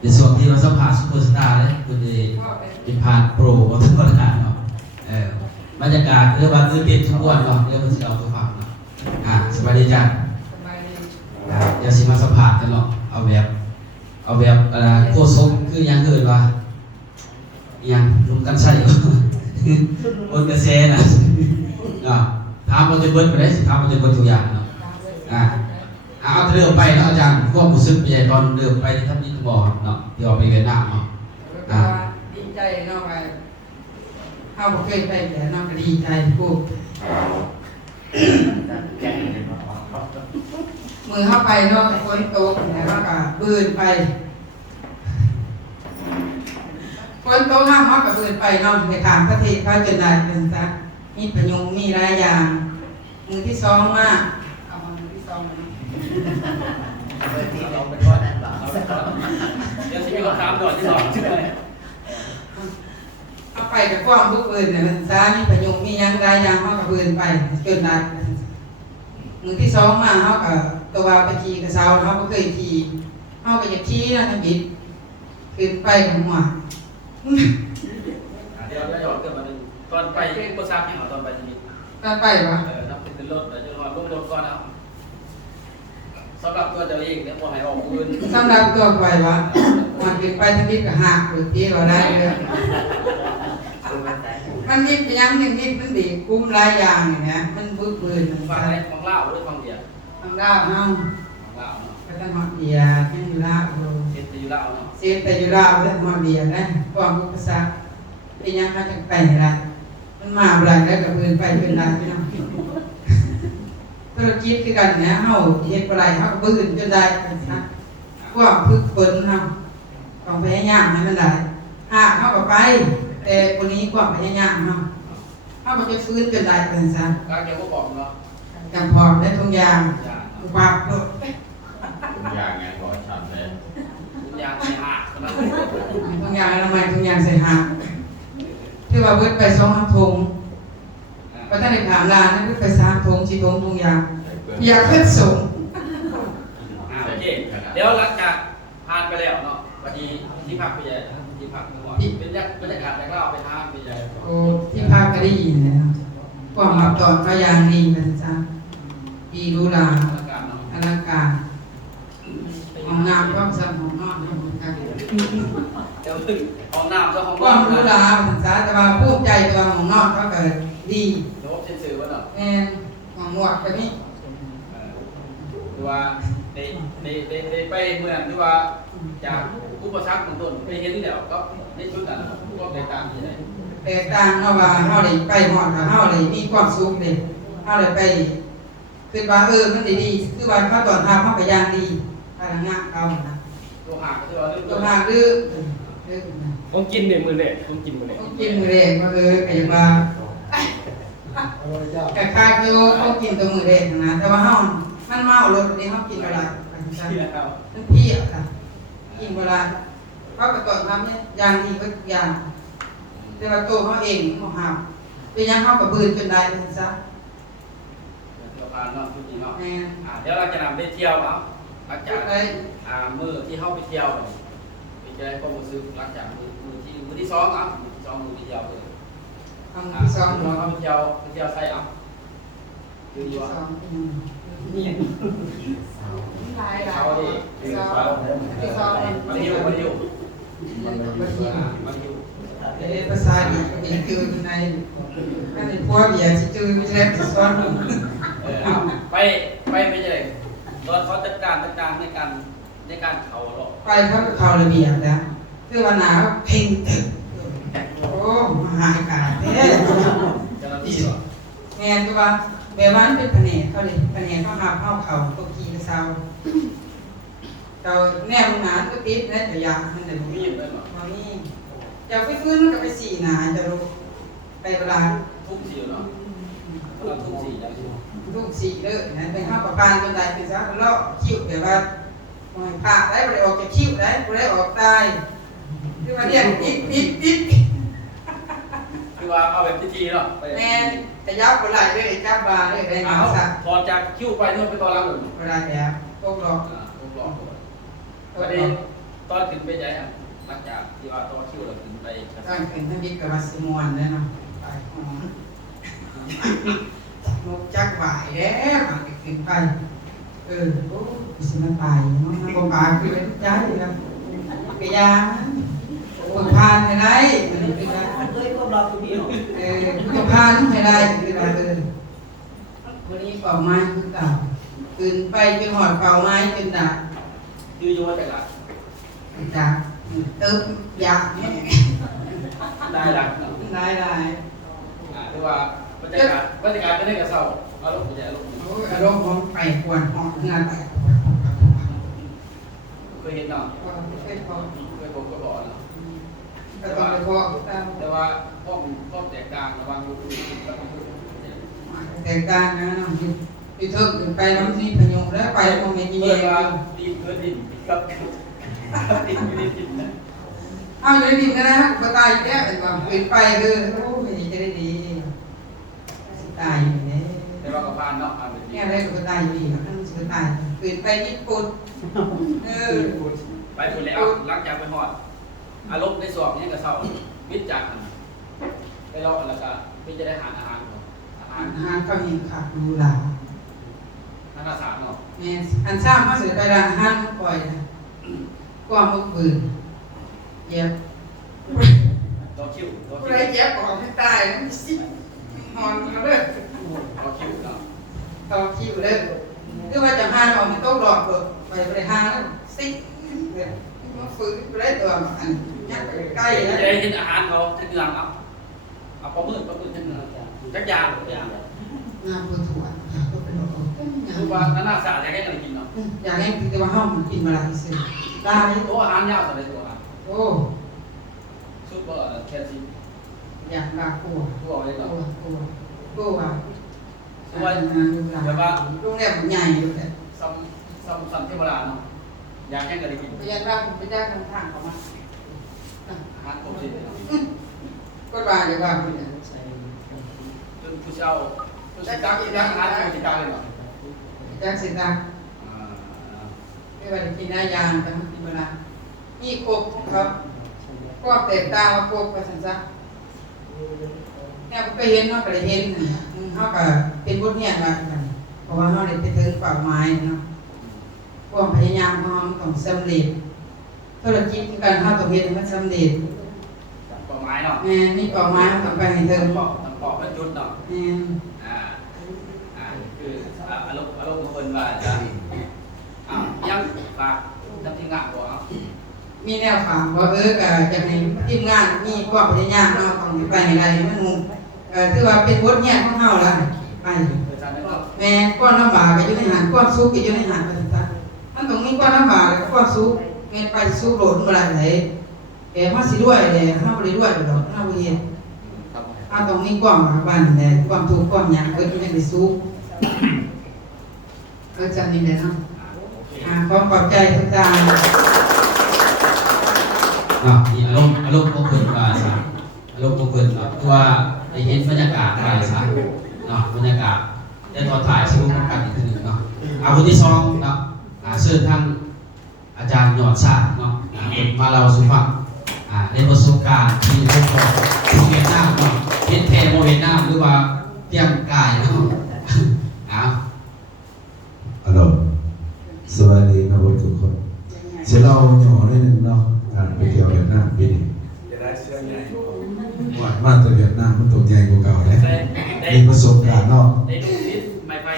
ในส่วนที่เราสัมผัสซุปเปอร์สตาร์เลยคุณเป็นผ่านโปรก็ธรรมดาเนาะบรรยากาศเรียกว่าตื่นเต้นทุกวันเนาะเรียกว่าจะเอาไปฟังเนาะสบายดีจ้ะอย่าสิมาสัมผัสกันหรอกเอาแบบโคตรสมคือยังเกิดว่ายังลุงกันใช่บนกระแสนะถามมันจะเบิ้ลไปได้สิถามมันจะเบิ้ลทุกอย่างเนาะเอาเริ่มไปเนาะอาจารย์พวกผู้ซึกใหญ่ตอนเริ่มไปที่ท่านนิตบอกเนาะที่ออกไปเวียดนามเนาะดีใจเนาะว่าเขาเคยไปแต่เนาะก็ดีใจพูดมือเข้าไปเนาะฝนตกแล้วก็บืนไปฝนตกห้ามเขาก็บืนไปเนาะไปถามพระเทศเขาจนได้เป็นซะมีประยุงมีหลายอย่างมือที่สองมาเอามือที่สองมาเดี๋ยวจะมีคำถามก่อนที่สองชื่ออะไรเอาไปกับความทุกปืนเนี่ยมันซามีประโยชน์มียังได้ยังเขากับปืนไปจนได้มือที่สองมาเขากับตัวไปขี่กับเสาเขาก็เคยขี่เขาก็อยากขี่นะท่านบิดขึ้นไปกับหัวเดี๋ยวย้อนกลับมาดูตอนไปอุปสรรคยังเอาตอนไปชีวิตตอนไปวะถ้าเป็นรถเดี๋ยวจะรอรถก่อนเอาสำหรับตัวเจ้าเองเนี่ยพอให้ออกปืนสำหรับตัวไปวะมันขึ้นไปท่านบิดกับหักหรือที่เราได้เลยมันมียังนิดมันดีคุ้มหลายอย่างอย่างเงี้ยมันบึ้งปืนฟังอะไรฟังเล่าหรือฟังเดียร์ฟังเล่าเอ้าฟังเล่าเนาะก็ต้องมาเบียร์ให้อยู่เล่าเซ็ตอยู่เล่าเนาะเสียแต่อยู่เล่าแล้วมาเบียร์นะความภาษาเป็นยังเขาจะไปอะไรมันมาอะไรแล้วกับปืนไปเป็นไรพี่น้องธุรกิจคือกันเนี่ยเฮาเฮ็ดอะไรเฮาก็บึ้งจนได้กันซะความฝึกฝนเฮาต้องพยายามให้มันได้เฮาก็ไปแต่คนนี้ความพยายามเนาะถ้ามันจะฟื้นจนได้เป็นซะการเกี่ยวกับบอกเนาะจำพร้อมได้ทุกอย่างความโลดทุกอย่างไงบอกชัดเลยทุกอย่างไม่หักนะทุกอย่างทำไมทุกอย่างใส่หักที่ว่าเบิดไป2 ธงพระท่านได้ถามลานั่นคือไป3 ธง4 ธงทุกอย่างอยากขึ้นสูงโอเคเดี๋ยวหลังจากผ่านไปแล้วเนาะวันนี้ที่พักไปใหญ่ที่พักเมื่อวานเป็นบรรยากาศจากเล่าไปทางไปใหญ่โอ้ที่ภาคก็ได้ยินนะความรับตอนก็ยังดีเป็นซะดีรู้ลาอลังการของงามความสำของนอกของกันเดี๋ยวถึงของน้ำเจ้าของความรู้ลาเป็นซะแต่ว่าภูมิใจตัวของนอกก็เกิดดีโน้ตเซ็นเซอร์วะเนาะแน่ของหมวกแบบนี้คือว่าในไปเมืองที่ว่าจากอุปสรรคของตนไปเห็นที่เดียวก็ในชุดนั้นก็แตกต่างที่ไหนแตกต่างเนาะว่าเฮาได้ไปฮอดกับเฮาได้มีความสุขเด้เฮาได้ไปคือว่ามันดีคือว่าเขาตอนทำเฮาก็ย่างดีพลังงานเขานะตัวหักก็คือว่าตัวหักดื้อผมกินเนี่ยมือเละผมกินมือเละผมกินมือเละก็ก็ยังว่าคล้ายๆคือเขากินตัวมือเละนะแต่ว่าเฮามันเมารถนี้เฮากินอะไรมันเพี้ยค่ะกินเวลาเขาก็ตอนทำเนี่ยอย่างดีก็อย่างแต่ว่าตัวเขาเองเขาหาเป็นยังเขากับปืนจนได้เป็นซะเดี๋ยวพาเนาะจริงเนาะเดี๋ยวเราจะนำไปเที่ยวเอาหลังจากมือที่เข้าไปเที่ยวไปเจอความรู้สึกหลังจากมือที่2อ่ะมือที่2มือที่เที่ยวเลยมือที่2เราไปเที่ยวใส่เอาคือว่านี่เขาดิมันอยู่ภาษาดีเป็นคือในอันนี้พวกอย่าที่จืดไม่ใช่สอนไปเลยตอนเขาจัดการในการเขาหรอกไปเขาระเบียบแล้วคือวันหนาวเพ่งตึกโอ้มหาการเท่เจ้าหน้าที่หรอแม่ตัวแบบว่าเป็นแผนกเขาเลยแผนกเขาหาเขาตัวกีกระเซาเราแนวหนาก็ติดนะแต่ยามันจะมีอยู่ด้วยหรอมีจะไปฟื้นมันก็ไปสีหนาจะรู้ไปเวลาทุกสีเนาะเราทุกสีอย่างที่ทุกสีเลยนะเป็นข้าวปลาจนได้เป็นซะเลาะคิ้วแบบว่าหอยผ้าได้ไปออกจากคิ้วได้ไปออกตายคือว่าเรียกปิดคือว่าเอาแบบพิธีเนาะแม่จะยับไปไหลด้วยจับบาด้วยอะไรมาสักถอดจากคิ้วไปนู่นไปตอนหลังหนึ่งเวลาแล้วตกหลอกตกหลอก ประเด็นตอนขึ้นไปใจอ่ะหลังจากที่ว่าต่อคิวเราขึ้นไป ตั้งเป็นท่านบิ๊กกับวัสมวนเลยเนาะไปหอมนกจักหวายแล้วมันก็ขึ้นไปโอ้สิมาตายเนาะมันบ่ปากคือเป็นใจครับกะยามันผ่านให้ได้มันเป็นได้มันผ่านให้ได้คือว่าวันนี้เป่าไม้คือเก่าขึ้นไปจนหอดเป่าไม้จนดับ ยืดว่าจะกัด ดับตึ๊บยาเนี่ย ได้หลักเนาะ ได้ หรือว่าบรรยากาศจะได้กับเศร้าอารมณ์จะอารมณ์ โอ้ยอารมณ์ของไปกวนหอดงานไป เคยเห็นเนาะ ก็เคยพอ เคยผมก็บอกเนาะ ก็ต้องไปพอตาม แต่ว่าห้องแตกต่างระหว่างลูกกับลูก แต่การนะน้องอยู่เถิงไปน้ำที่พยงแล้วไปโมเมนต์ เมื่ เย็ อน ว่าดินเพื่อดินกับดินอยู่ในดินนะ เอาอยู่ในดินนะก็ตายอยู่แล้วเป็นว่าขึ้นไปคือโอ้ยจะได้ดีตายอยู่เนี่ย แต่ว่ากับพานเนาะเป็น เนี่ยอะไรก็ตายอยู่ดีนั่นจะตายขึ้นไปญี่ปุ่นไปหมดแล้วหลังจากไปหอดอารมณ์ในสอบนี่กับเศร้าวิจารณ์ไปรอแล้วก็พี่จะได้อาหารอาหาร หาเขาเห็นขาดดูหลา นักศาสตร์เนาะ เนี่ยอันสร้างมาเสร็จไปละห้างปล่อยนะกว่ามือปืนเย็บ ต่อคิวต่อ ผู้ คิว ใดเย็บออกให้ตายมันสิหอนเขาเลย ต่อคิวเนาะ ต่อคิวเลยคือว่าจะห้างออกมันต้องหลอกหลดไปห้างแล้วสิเนี่ยมันฝืนไปได้ตัวอันยักไปใกล้ จะ แล้ว ได้เห็นอาหารเขาจะเงืองเอาปลาหมึกจะเงืองจักยางจักยาง งานปวดหัวก็เป็นโรค คือว่านักศาสตร์จะให้กันกินเนาะ อยากให้คือว่าห้องมันกินมาหลายสิ่งได้ ตัวอาหารยาวแต่ละตัว โอ้ ซุปเปอร์แคลซิ อยากด่ากลัว ตัวอะไร กลั เนาะ วว่า คือว่า แต่ว่าโรงแรมใหญ่อยู่แต่ ซ้ำเทวดาเนาะอยากแข่งกันกิน พยานว่าผมไปได้ทางทางเขามา อาหารครบสิ้นเนาะ ก็ว่าอย่าว่าคุณเนี่ย จนผู้เช่าผู้จักอาหารผู้จักเลยเนาะ จักสิตาไม่ว่าจะกินได้ยางแต่มันกินเวลานี่ครบครับก็เต็มตาว่าครบไปสันซะเนี่ยไปเห็นเขาก็ได้เห็นเขาก็เป็นบทเรียนว่ากันเพราะว่าเขาได้ไปถึงเป้าหมายเนาะความพยายามของเขาต้องสำเร็จธุรกิจการเขาต้องเห็นมันสำเร็จ เป้าหมายเนาะ แม่นี่เป้าหมายเขาต้องไปให้ถึง ต้องปอกเป็นจุดเนาะ แม่ คืออารมณ์ของคนว่าจะยังฝากทำทีมงานบ่ครับ มีแนวถามว่าก็จะให้ทีมงานมีความพยายามเนาะต้องไปให้ได้มันงงถือว่าเป็นบทเรียนของเฮาล่ะไป แม่ความลำบากก็อยู่ในหันความสุขก็อยู่ในหันไปซะมันต้องมีความลำบากแล้วก็ความสุขแม่ไปสุขโลดเมื่อไหร่ไหนแกมาสิด้วยแหละเฮาบ่ได้ด้วยดอกเฮาบ่เฮ็ดเฮาต้องมีความบ้านแหละความทุกข์ความหยังเพิ่นยังได้สุขจำนี่แหละเนาะขอขอบใจทุกท่าน นี่อารมณ์ของคนว่าซะอารมณ์ของคนเนาะคือว่าได้เห็นบรรยากาศว่าซะเนาะบรรยากาศได้ตอนถ่ายสรุปกันอีกทีนึงเนาะคนที่2เนาะเชิญท่านอาจารย์ยอดชาติเนาะมาเล่าสู่ฟังในประสบการณ์ที่พบกับที่เวียดนามเนาะเห็นแท้บ่เวียดนามหรือว่าเตรียมกายเนาะฮัลโหลสวัสดีนะทุกคนเสียเราหย่อได้หนึ่งเนาะการไปเที่ยวเวียดนามปีนี้ จะได้เสื้อใหญ่ ว่ามาแต่เวียดนามมันตัวใหญ่กว่าเก่าเลยมีประสบการณ์เนาะ ได้ดูนิดไม่ไป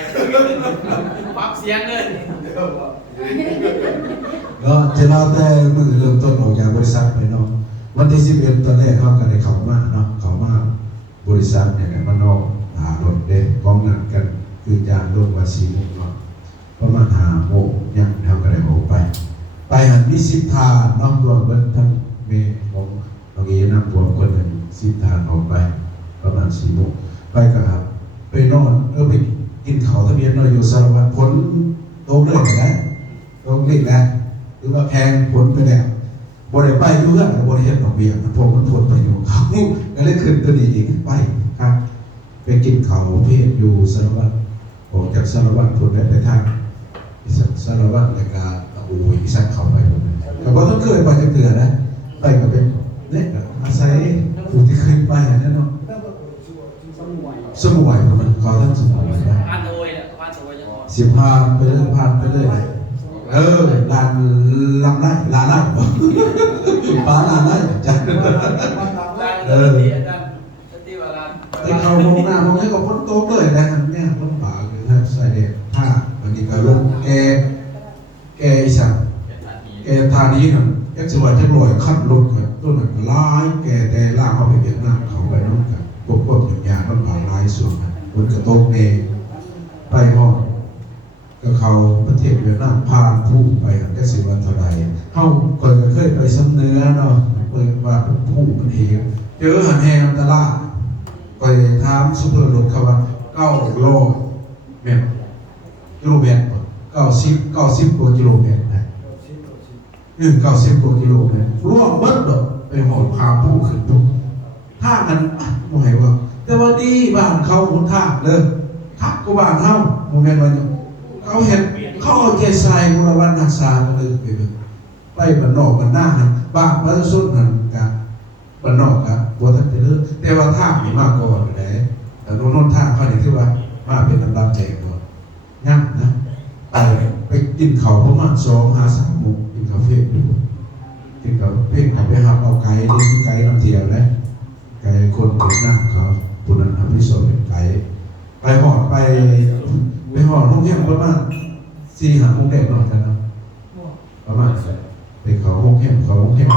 ปั๊บเสียงเลย แล้วจะเล่าแต่มือเริ่มต้นออกจากบริษัทไปเนาะวันที่11ตอนแรกเขาก็ได้เข้ามาเนาะเข้ามาบริษัทเนี่ยมันนอกหารถเด็กกองหนักกันคือจานร่วมว่า4 โมงเนาะประมาณ5 โมงยังทำก็ได้ออกไปหันมี10 ทานเนาะรวมกันทั้งเมย์ของน้องเอนำรวมคนหนึ่ง10 ทานออกไปประมาณ4 โมงไปก็ครับไปนอนไปกินข้าวทะเบียนนอยอยู่สารวัตรผลตกเลยนะตกเลยแล้วหรือว่าแพงผลไปแล้วบริไปอยู่เรื่องบริเฮ็ดดอกเบี้ยมันพวกมันผลไปอยู่เขาก็เลยขึ้นตัวนี้อีกไปครับไปกินข้าวเพศอยู่สารวัตรออกจากสารวัตรผลได้ไปทางสารวัตรรายการโอ้ยอีสันเข้าไปผม แต่ว่าต้องเคยไปจะเตือนนะไปก็เป็นเนี่ยอาศัยผู้ที่เคยไปนั่นเนาะสมุยมันเขาทั้งสมุย พันโอยเนี่ยพันโอยยังพอ สิบพานไปเรื่อยพานไปเรื่อยลานลำไร่ลาไร่ป้าลาไร่จ้ะ ที่อาจารย์ที่ว่าร้าน ไอ้เขามองหน้ามองให้กับพ้นโต๊ะเลยนะเนี่ยพ้นป่าคือถ้าใส่เด็กถ้าวันนี้ก็ลงแกสั่งแกทานี้กันแกจะว่าจะลอยขั้นรถกันต้นนั้นร้ายแกแต่ล่างเขาไปเวียดนามเขาไปน้องกันพวกอย่างยาต้นป่าร้ายส่วนนะบนกระโต๊ะเองไปห้องก็เขาประเทศเวียดนามพาผู้ไปแกสิวันเท่าไรเขาคนก็เคยไปซ้ำเนื้อเนาะเคยว่าผู้มันเองเจอหันแหงตลาดไปถามซูเปอร์รถเขาว่า900 เมตรกิโลเมตร90กว่ากิโลเมตรนะ90กว่ากิโลเมตรร่วงเบิดดอกไปหอดพาผู้ขึ้นปุ๊บท่ากันบ่ให้ว่าแต่ว่าดีบ้านเขาหนทางเด้อทักก็บ้านเฮาบ่แม่นว่าเขาเห็นเขาเอาใจใส่บุรวันรักษากันเลยไปเบิ่งไปบ้านนอกบ้านหน้าหั่นบ้านประชาชนนั่นก็บ้านนอกครับบ่ทันไปเลิกแต่ว่าทางนี่มาก่อนแหละแต่โน่นทางเขานี่คือว่ามาเป็นลำดับแจกบ่ยังนะไปกินข้าวประมาณ2-3 โมงกินกาแฟอยู่กินกาแฟเขาไปหาเอาไก่นี่คือไก่น้ำเที่ยวนะไก่คนเวียดนามเขาผู้นั้นทำให้สอนเป็นไก่ไปหอดห้องเยี่ยมประมาณ4-5 โมงแรกนอนกันนะประมาณไปเขาห้องเยี่ยม อ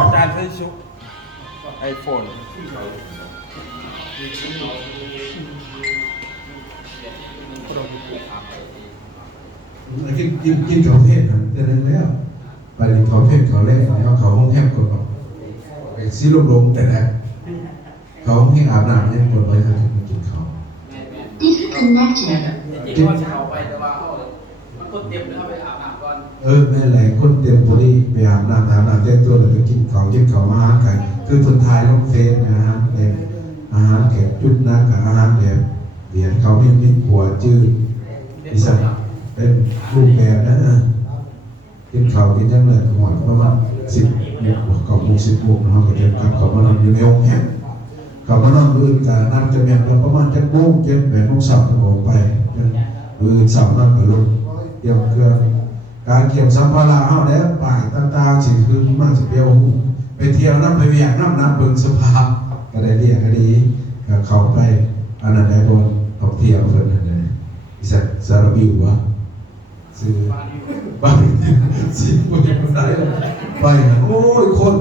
าจารย์เคยชุบไอโฟน กินเขาเพศนะจะเล่นแล้วไปเขาเพศเขาเล่นแล้วเขาห้องแฮมกดแบบไอ้ซีลมแต่แรกเขาให้อาบน้ำเนี่ยกดไว้ให้กินเขา Disconnected. จริงๆว่าจะเอาไปแต่ว่าเขามันคนเต็มเลยเขาไปอาบน้ำก่อน แม่แหล่คนเตรียมบริไปอาบน้ำเต็มตัวเลยไปกินเขามาหากันคือคนไทยต้องเฟซนะฮะเป็นอาหารแขกจุดนะกับอาหารแบบเดียนเขาไม่มีหัวจืดดิฉันเป็นรูปแบบนะกินข้าวกินยังเลยหอดประมาณ10 โมง10 โมงนะครับก็เตรียมกับเขามานอนอยู่ในห้องแฮมเขามานอนอื่นกันนั่งจะแม่นประมาณ7 โมง8 โมงเช้าจะออกไปอื่นเช้านั่งกับรถเตรียมเครื่องการเก็บสัมภาระเฮาแล้วป่ายต่างๆสิคือมันสิเปียวหูไปเที่ยวน้ำไปเวียกน้ำเบิ่งสภาพก็ได้เรียกก็ดีก็เข้าไปอันนั้นได้บนท่องเที่ยวเพิ่นนั่นแหละอีสัตสารบิววะซื้อบ้านสิบ่ได้ไปโอ้ยคน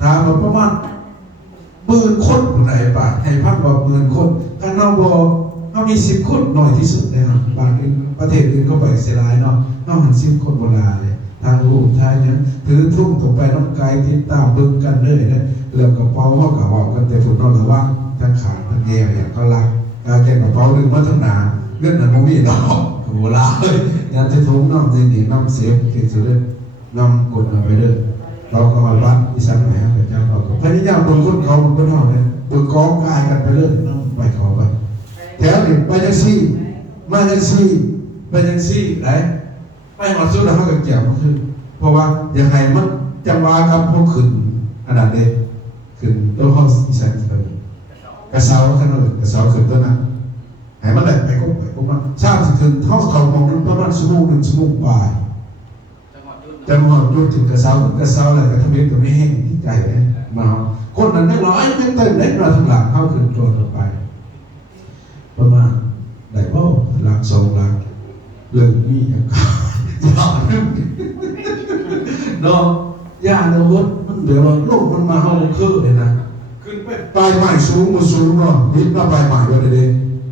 ถามว่าประมาณ10,000 คนผู้ใดไปให้พักว่า10,000 คนถ้าเฮาบ่เฮามี10 คนน้อยที่สุดนะครับบางประเทศอื่นก็ไปเสียหลายเนาะเฮาหัน10 คนบ่หลายทางรูปทายนั้นถือทุ่งตกไปน้ำไกลติดตามเบิ่งกันเลยนะแล้วกระเป๋าเฮาก็บอกกันแต่ฝุ่นนอกระวังทั้งขาทั้งแนวอย่างก็รักการแก้กระเป๋าดึงมาทั้งหนาเงินน่ะบ่มีดอกก็บ่ลาเลยยันจะทุ่งน้ำนี่น้ำเสียเก่งสุดเลยน้ำกดเอาไปเด้อเราก็มาวัดอีสานแหมพระเจ้าเราก็พยายามเบิ่งคนเขาเบิ่งเฮาเนี่ยเบิ่งกองกายกันไปเรื่อยน้ำไปเขาไปแถวนี้ไปจังซี่มาจังซี่ไปจังซี่ไหนไปหอดสุดแล้วเขาก็เกี่ยวมันคือเพราะว่าอย่างไรมันจังหวะกับพวกขึ้นอันนั้นเองขึ้นตัวห้องอีสานกระเซาขนาดกระเซาขึ้นตัวนั้นหายมันแหละไปก็มันทราบสิขึ้นเท่าเขามองนั้นประมาณ1 ชั่วโมงปลายจังหวะยุดถึงกระเซาอะไรกระทำเองก็ไม่แห้งที่ใจเลยมาคนนั้นได้100ไม่เต็มเล็กมาทั้งหลังเข้าขึ้นตัวต่อไปประมาณได้บ่หลัก2 หลักเรื่องนี้อย่างยาวนึงเนาะยาเราลดมันเดี๋ยวโลกมันมาเฮาคือเลยนะขึ้นไปปลายไม้สูงเนาะนิดมาปลายไม้ว่าได้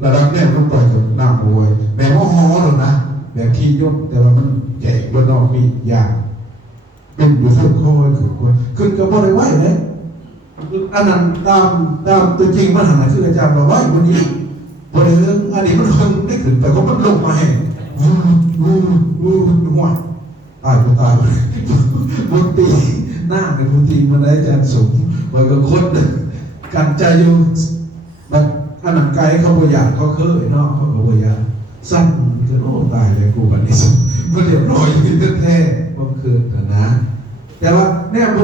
ระดับแนวต้องปล่อยกับน้ำโวยแบบว่าฮอหรอกนะแบบขี้ยกแต่ว่ามันแจกบนนอกมียากเป็นอยู่เท่าโคยขึ้นก็บ่ได้ไหวเลยอันนั้นตามตัวจริงมันหันมาคืออาจารย์บอกว่าวันนี้บ่ได้อันนี้มันได้ขึ้นแต่ก็มันลงมาให้หัวตายบุญตีหน้าเป็นบุญตีมันได้อาจารย์สูงมันก็คนกันใจอยู่มันขนาดไกลเขาบ่อยากเขาเคยเนาะเขาก็บ่อยากสั้นคือโอ้ตายเลยกูบัดนี้สุดบ่เรียบร้อยอยู่แท้ๆบ่คืนนะ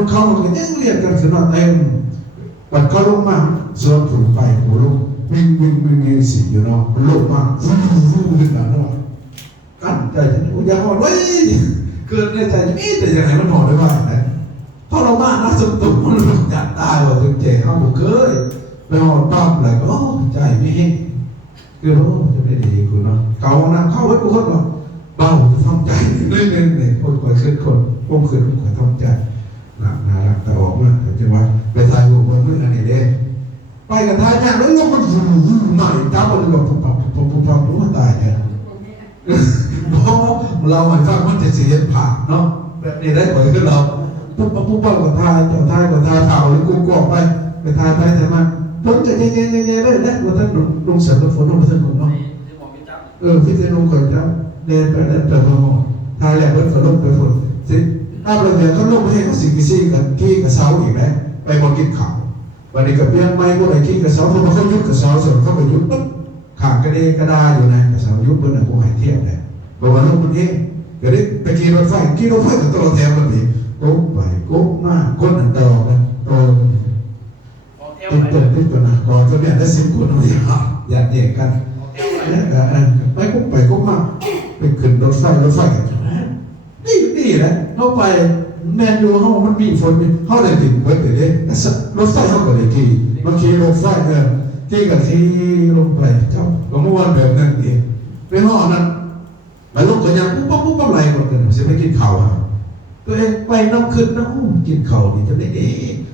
นเขามันก็ยังเรียกกันขึ้นมาเต็มบัดเขาลงมาสวนถูไปโหลงวิ่งสิอยู่เนาะมันลงมาฟูขึ้นมาเนาะกั้นใจจะอย่าหอดไว้เกิดในใจนี่แต่ยังไงมันหอดได้บ้างนะเพราะเราบ้านนะสมตุกมันอยากตายว่าถึงเจ๊เขาบุกเคยไปหอดปั๊บเลยก็ใจไม่ให้คือรู้จะไม่ดีคุณเนาะเก่านะเข้าไว้กูคนบอกเบาทำใจเรื่อยๆเนี่ยคนคอยขึ้นคนพุ่งขึ้นคอยทำใจหลักนาหลักแต่ออกมาจังหวะไปถ่ายรูปบนมืออันนี้เด้ไปกับถ่ายอย่างแล้วลงมันหน่อยจับมันแบบปุ๊บรู้ว่าตายเนี่ยเพราะเราหมายฟังมันจะเสียผ่าเนาะแบบนี้ได้ผลขึ้นเราปุ๊บกับถ่ายเจ้าถ่ายกับถ่ายเผาหรือกูกอกไปถ่ายแต่มาพ้นจะเย่เลยแล้วว่าท่านลงเสริมฝนลงมาท่านลงเนาะพี่เจนงก่อนครับเดินไปพอทายแหลกรถก็ลงไปฝนสิถ้าเราเดินก็ลงไปให้เขาสิ่งที่กับขี้กับเสาอีกแล้วไปมองกินข่าววันนี้กับเพียงไม่พวกไหนขี้กับเสาเพราะเขายุบกับเสาเสร็จเขาไปยุบปุ๊บขาดกระเดกระดาอยู่ในกับเสายุบเบอร์หนึ่งกูหายเที่ยวเลยบอกว่าลูกมันเองเดี๋ยวนี้ไปขี่รถไฟกับตัวแทนมันดีกุ๊บไปกุ๊บมากก้นอันตรายกันโตติดตัวนะก่อนจะเนี่ยได้10 คนเอาอย่าเด็กกันไปกุ๊บมาไปขึ้นรถไฟกันนี่แหละเข้าไปแมนยูเขามันมีฝนเขาเลยติดไว้แต่เด็กรถไฟเขาก็เลยขี่มาขี่รถไฟขี่กับขี่ลงไปเจ้าก็เมื่อวันแบบนั้นเองไปห้องนั้นแล้วลูกก็ยังปุ๊บไหลหมดเลยเสียไปกินข้าวตัวเองไปน้ำขึ้นนะกินข้าวนี่จะได้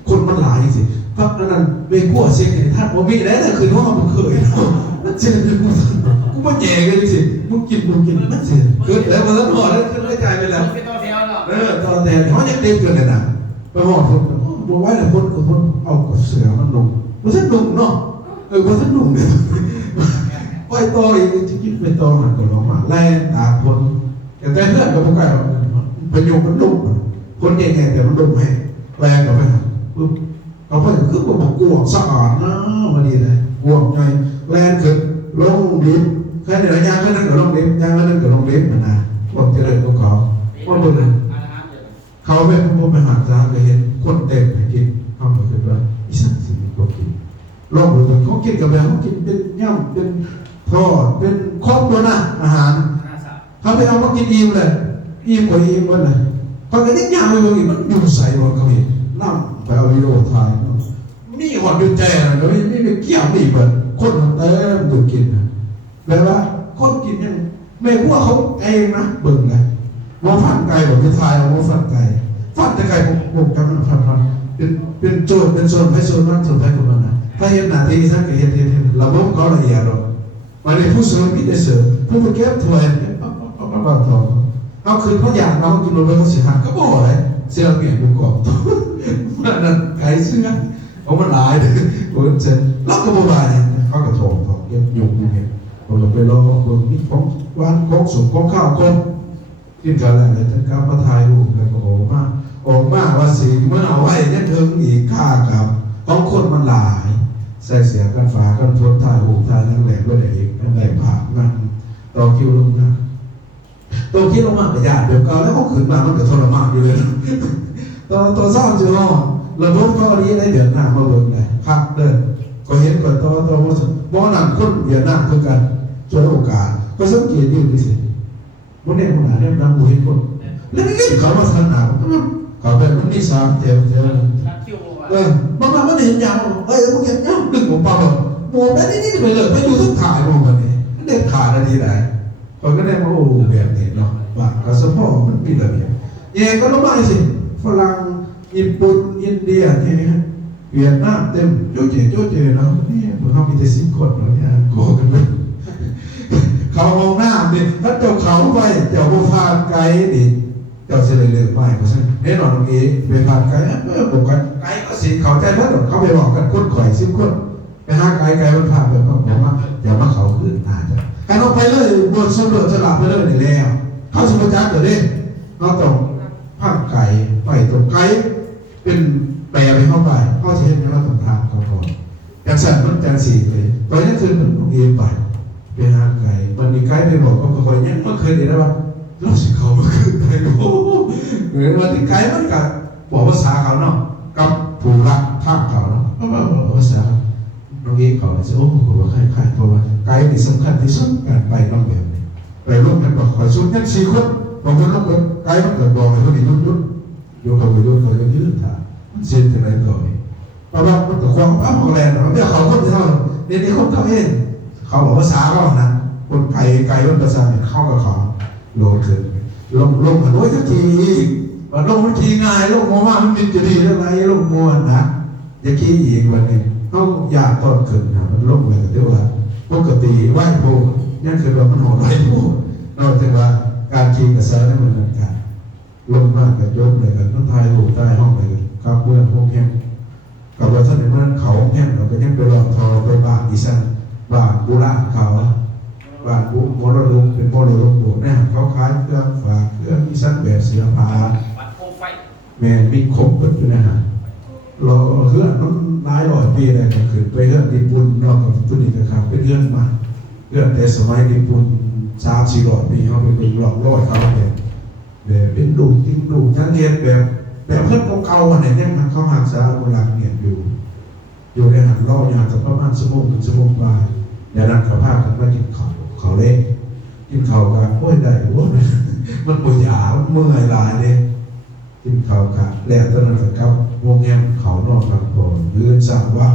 คนมันหลายสิพักนั้นเบกัวเสียงท่านว่ามีอะไรนะคือห้องมันเคยนั่นเสียงกูมาแย่กันสิมึงกินนั่นเสียเกิดแล้วมาแล้วพอแล้วขึ้นเลยใจไปแล้วตอนแต่เขายังเต็มเกินเลยนะไปหอดคนบอกว่าเนี่ยคนเอาเสือมันลงมันสั่นลงเนาะมันสั่นลงเนี่ยไปต่ออีกจะกินไปต่อหันก็ลงมาแล่ตาคนแต่เพื่อนกับพวกไก่ประโยคมันลงคนแง่แต่มันลงให้แรงกับไปปุ๊บเอาไปคือบอกกวงสะอาดนะมาดีเลยกวงไงแรงขึ้นลงลิ้นแค่ไหนยางก็นั่งกับลงลิ้นยางก็นั่งกับลงลิ้นมันนะบอกจะเลยเขาว่าบนนั้นเขาไปพบไปหาจ้าไปเห็นคนเต็มไปกินเขาบอกกันว่าอีสันสิเขากินลองดูเขากินกับแบบเขากินเป็นย่ำเป็นทอดเป็นครบตัวนะอาหารเขาไปเอามากินอิ่มเลยอิ่มกว่าอิ่มวันไหนตอนนี้ย่างไปบางทีมันอยู่ใส่หมดเขาเห็นนั่งไปเอาวิดีโอถ่ายนี่หอดดูใจนะไม่เกี่ยวนี่เปิดคนเต็มดูกินนะแปลว่าคนกินยังไม่พวกเขาเองนะเบิ่งไงว่าฟันไก่แบบไปถ่ายเอาว่าฟันไก่แต่ไก่ผมจำมันฟันเป็นโจทย์เป็นโซนให้โซนนั้นโซนให้คนนั้นนะถ้าเห็นหน้าที่สักเห็นระบบเขาละเอียดหรอกมาในผู้เสริมมิได้เสริมผู้ไปเก็บถ้วยปั๊บเอาคืนเขาอยากเรากินลงไปเขาเสียหายก็บอกเลยเสียเปลี่ยนบุกกอบนั่นไก่เสื้อเอามันหลายเลยโอ้ยเสร็จแล้วก็บายเนี่ยเขาก็ถอดเก็บหยุ่งอย่างเงี้ยเราไปรอคนนี้ของวานของสุกของข้าวคนกินกันแล้วท่านก้าวมาถ่ายรูปแล้วก็ออกมาว่าสีเมื่อเอาไว้เนี่ยถึงอีกค่ากับต้องคนมันหลายใส่เสียกันฝากันทนถ่ายรูปถ่ายนั่งแหลกด้วยเองนั่งแหลกผ่านมันต่อคิวลงนะตัวคิดลงมาแต่ยากเดี๋ยวก็แล้วก็ขึ้นมามันก็ทรมานอยู่เลยตัวซ่อนจืดห่อระบบก็นี้ได้เดือดหน้ามาเบิ่งเลยพักเดินก็เห็นก่อนตัวบ่นั่นคนเดือดหน้าคือกันช่วยโอกาสก็สังเกตดูดิสิวันนี้คนหนาเนี่ยนำบุญให้คนแล้วนี่เขามาทันหนาวเขาเป็นมันมี3 เที่ยวมันเห็นยาวมันเห็นยาวดึงผมปั๊บโม่แบบนี้ไปเลยไปดูทุกถ่ายโม่แบบนี้มันเด็ดขาดอะไรไหนเขาก็ได้มาโอ้แบบนี้เนาะว่าเขาสะโพกมันมีระเบียบยังก็ต้องมาสิฝรั่งญี่ปุ่นอินเดียเนี่ยเวียดนามเต็มโจเจเนาะนี่มันเขามีแต่10 คนเนาะเนี่ยโกกันเลยเขามองหน้าดิถ้าเจ้าเขาไปเจ้าบุพาไกด์ดิเจ้าเสด็จเลือกไปเพราะฉะนั้นแน่นอนตรงนี้ไปผ่านไกด์บอกกันไกด์ก็สิเขาใจแล้วเขาไปบอกกันคนข่อย10 คนไปหาไกด์มันผ่านแบบบอกว่าอย่ามาเขาคืนน่าจะการเอาไปเลยบนสำรวจฉลาดไปเลยนี่แล้วเขาสมจักรเดี๋ยวนี้เขาต้องผ่านไกด์ไปตรงไกด์เป็นแปลไปเข้าไปเขาจะเห็นว่าตรงทางเขาก่อนอย่างสั่นมันจังสีเลยตอนนี้คือมันตรงเอไปหาไก่มันมีไก่ไปบอกก็คอยเนี่ยมันเคยเห็นแล้วว่าเราสิเขามาคือไก่โอ้เหมือนว่าที่ไก่มันกับ บอกภาษาเขาเนาะกับผู้รักท่ามเขาเนาะเพราะว่าภาษาน้องเอกเขาจะโอ้โหว่าใครเพราะว่าไกด์นี่สำคัญที่สุดการไปน้องแบบนี้ไปร่วมกันบอกขอชุดยัน4 คนบางคนลงไปไกด์มันเกิดบอกให้คนนี้ยุดอยู่เขาไปยุดเขาจะยืดถามมันเสียถึงไหนต่อนี่เพราะว่ามันกับความอ้าวของแรงมันไม่เขาคนที่เท่าเดี๋ยวนี้คนเท่าเองเขาบอกภาษาเขานั้นคนไกลคนภาษาเนี่ยเข้ากับเขาโลดขึ้นลงหันโอ้ยทักทีว่าลงทักทีง่ายลงมองว่ามันจะดีแล้วไงลงมวนนะอย่าคิดอีกวันนี้เขาอยากตอนขึ้นนะมันลงเลยแต่ว่าปกติไหว้โพนี่คือว่ามันหอไหว้โพนอกจากว่าการกินกับเสือนั่นมันเหมือนกันลงมากกับยกเลยกันต้องทายหูใต้ห้องเลยครับเมื่อพวกแห้งกับว่าท่านในเมื่อเขาแห้งเราก็ยังไปลองทอไปบาดอีสันบาดบุระเขาบาดบุมรดกเป็นมรดกบวกแน่เขาขายเครื่องฝากเครื่องอีสันแบบเสือพา วัดโคมไฟ แม่มีครบหมดอยู่นะฮะรอเฮือนมันหลายร้อยปีเลยก็คือไปเฮือนญี่ปุ่นนอกจากตัวนี้ก็ครับเป็นเฮือนมาเฮือนแต่สมัยญี่ปุ่น3-400 ปีเขาไปเป็นหลอกล่อเขาแบบเป็นดูจิ้งดูยังเรียนแบบเพื่อนเก่าๆเนี่ยยังเขาหักษาโบราณเนี่ยอยู่ในหันล่อยาจะประมาณ1 ชั่วโมงบ่ายอย่านั่งกับผ้ากันมากินเขาเล่กินเขากันโอ้ยได้โอ้ยมันปวดหยาเมื่อยลายเลยกินเขากันแล้วตอนนั้นกับวงแงมเขานอกลำโพงยืนสั่งว่า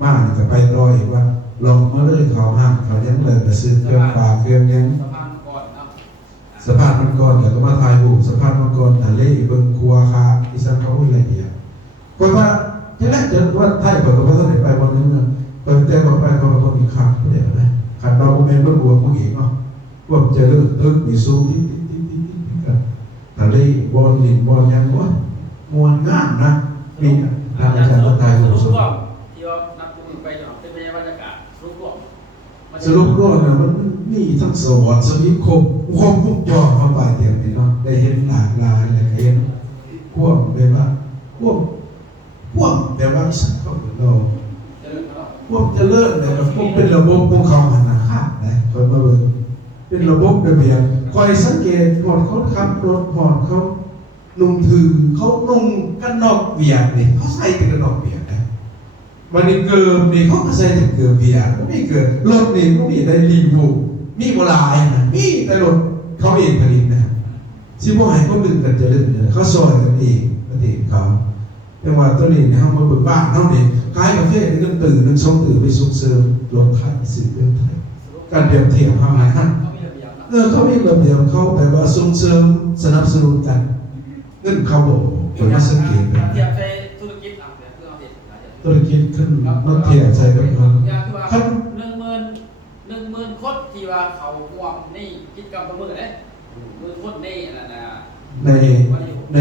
มาจะไปต่ออีกว่าลองมาเลยเขาห้ามเขายังเลยแต่ซื้อเครื่องปลาเครื่องยัง สะพานก่อนเนาะ สะพานมังกรแต่ก็มาถ่ายรูปสะพานมังกรทะเลเบิ่งครัวคาอีสานเขาอะไรอย่างเงี้ยก็ว่าที่แรกจะว่าไทยเปิดก็ว่าท่านไปวันนึงนะเปิดแต่บอกไปเขาเป็นคนมีขาดไม่ได้อะไรขาดเราเป็นรถบัวมึงอีกเนาะว่าจะเลิกตึกมีสูงที่กันทะเลบอลหินบอลยังวะมวนงามนะมีทางอาจารย์ก็ถ่ายรูป ที่ว่านักบุญไปเป็นบรรยากาศสรุปรวม นะมันมีทั้งสวรรค์สวิคมมุกยอเข้าไปเตียงนี่เนาะได้เห็นหลากหลายเลยเห็นพวกแบบว่าพวกแบบว่าสักเขาเราพวกจะเลิศเนี่ยพวกเป็นระบบพวกเขาหันหน้าข้างนะคนมาเบิ่งเป็นระบบระเบียบคอยสังเกตหอดเขาขับรถหอดเขานุ่งถือเขานุ่งกันนอกเบียดนี่เขาใส่กันนอกเบียดนะวันนี้เกิดนี่เขาก็ใส่เกิดเบียดก็ไม่เกิดรถนี่ก็มีได้รีวิวมีโบราณนะมีแต่รถเขาเองผลิตนะซิบ่ให้เขาดึงกันจะดึงเขาซอยกันเองประเทศเขาแต่ว่าตัวนี้เขามาเบิกบ้านเขาเนี่ยขายกาแฟ1 ตื่น 1 2 ตื่นไปส่งเสริมรถไทยสื่อเรื่องไทยการเปรียบเทียบเขานะฮะเขามีระเบียบเขาแบบว่าส่งเสริมสนับสนุนกันเงินเขาบอกคนมาสังเกตแบบ เทียบใช้ธุรกิจธุรกิจขึ้นมาเทียบใส่กับเขา ครับ10,000 คนที่ว่าเขาห่วงนี่กิจกรรมประเมินเนี่ย10,000 คนนี่นั่นนะ ใน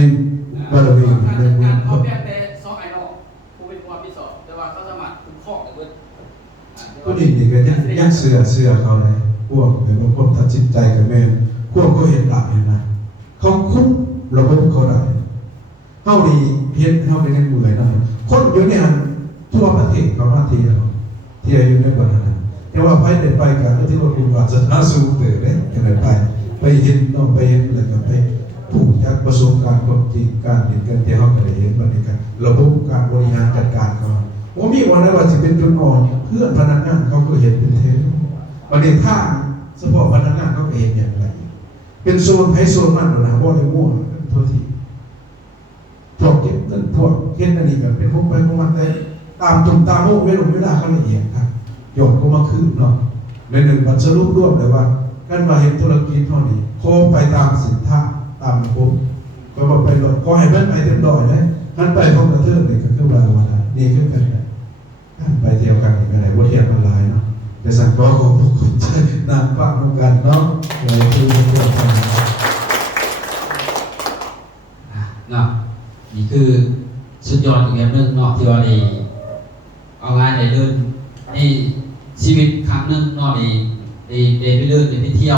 บริเวณในเมื กา อง ร เขา เขาแบ่งแต่2ไอ้นอกผู้เป็นความพิเศษแต่ว่าเขาสามารถคุ้มครองได้เบิด ก็นี่ก็ยังเสือเขาเลยพวกแบบว่าพวกตัดสินใจกับแม่พวกเขาเห็นหลักเห็นนะเขาคุ้มระบบเขาได้เท่านี้เพี้ยนเท่าเป็นยังเบื่อหน่อยคนอยู่เนี่ยทั่วประเทศเขามาเที่ยวอยู่ในบ้านนั้นแต่ว่าไปได้ไปกันที่ว่าคุณว่าจะน่าสู้เต๋อเนี่ยจะได้ไปเห็นน้องไปเห็นอะไรกันไปถูกจากประสบการณ์ความจริงการเห็นกันที่เขาได้เห็นมันในการระบบการบริหารจัดการเขาว่ามีวันนั้นว่าจะเป็นจุดอ่อนเพื่อนพนักงานเขาก็เห็นเป็นเทปประเด็นท่าเฉพาะพนักงานเขาก็เห็นอย่างไรเป็นโซนให้โซนมันนะว่าเลยมั่วทั่วที่พวกเก็บเงินพวกเห็นอันนี้แบบเป็นพวกไปพวกมันแต่ตามจุ่มตามโมเวลาเขาละเอียดครับหยดก็มาคืนเนาะในหนึ่งวันสรุปรวมเลยว่าการมาเห็นธุรกิจเท่านี้โค้งไปตามสินค้าตามระบบก็บอกไปหลอกก็ให้เพื่อนไปเต็มดอยนะท่านไปพบกระเทือนนี่ก็คือว่านี่คือกันไปเที่ยวกันกันไหนว่าเที่ยวกันหลายเนาะแต่สั่งก็ขอบคุณใจนางฟังกันเนาะเลยคือเที่ยวกัน เนาะนี่คือสุดยอดอีกแบบนึงเนาะที่ว่าได้เอางานได้เดินในชีวิตครั้งนึงเนาะได้ไปเดินได้ไปเที่ยว